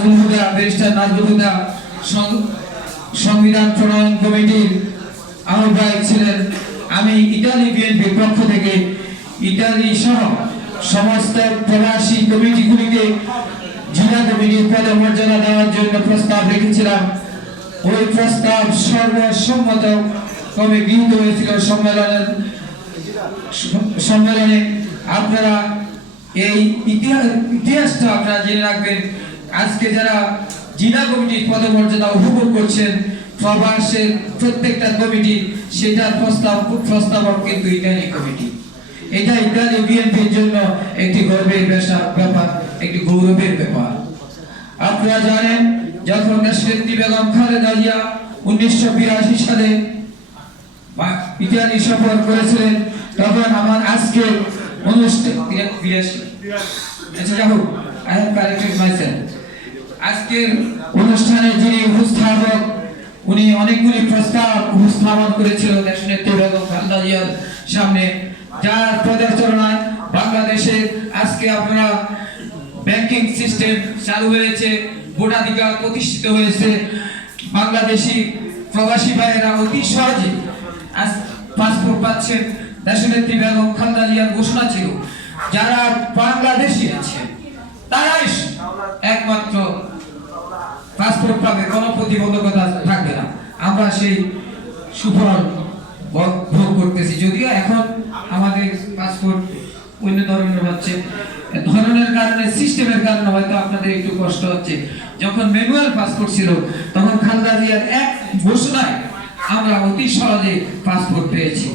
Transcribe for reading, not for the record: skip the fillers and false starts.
নাজমুল হুদা barrister Nazmul হুদা সংবিধান প্রণয়ন কমিটির আহ্বায়ক ছিলেন। আমি ইতালি বিএনপির পক্ষ থেকে ইতালি সহ সমস্ত প্রবাসী কমিটিগুলিকে জেলা কমিটির পদমর্যাদা দেওয়ার জন্য প্রস্তাব রেখেছিলাম। ওই প্রস্তাব সর্বসম্মত ক্রমে গৃহীত হয়েছিল সম্মেলনে। আপনারা এই ইতিহাসটা আপনারা জেনে রাখবেন। আজকে যারা জেলা কমিটির পদমর্যাদা উপভোগ করছেন প্রবাসের প্রত্যেকটা কমিটি, সেটার প্রস্তাবক কিন্তু ইতালি কমিটি। এটা ইতালি বিএনপির জন্য একটি গর্বের ব্যাপার, একটি গৌরবের ব্যাপার। আপনারা জানেন যখন দেশনেত্রী বেগম খালেদা জিয়া 1982 সালে ইতালি সফর করেছিলেন, তখন আমার আজকে আজকের অনুষ্ঠানে যিনি উপস্থাপক, উনি অনেকগুলি প্রস্তাব উপস্থাপন করেছিল দেশনেত্রী বেগম খালেদা জিয়ার সামনে, যার পদচারণায় বাংলাদেশে আজকে আপনারা ব্যাংকিং সিস্টেম চালু হয়েছে, ভোটাধিকার প্রতিষ্ঠিত হয়েছে। বাংলাদেশি প্রবাসী ভাইয়েরা অতি সহজে আজ পাসপোর্ট পাচ্ছেন। দেশনেত্রী বেগম খালেদা জিয়ার ঘোষণা ছিল যারা বাংলাদেশি আছে তারাই একমাত্র পাসপোর্ট পাবে, কোনো প্রতিবন্ধকতা থাকবে না। আমরা সেই সুফল ভোগ করতেছি, যদিও এখন আমাদের পাসপোর্ট অন্য ধরনের হচ্ছে। ধরনের কারণে, সিস্টেমের কারণে হয়তো আপনাদের একটু কষ্ট হচ্ছে। যখন ম্যানুয়াল পাসপোর্ট ছিল তখন খালেদা জিয়ার এক ঘোষণায় আমরা অতি সহজে পাসপোর্ট পেয়েছি।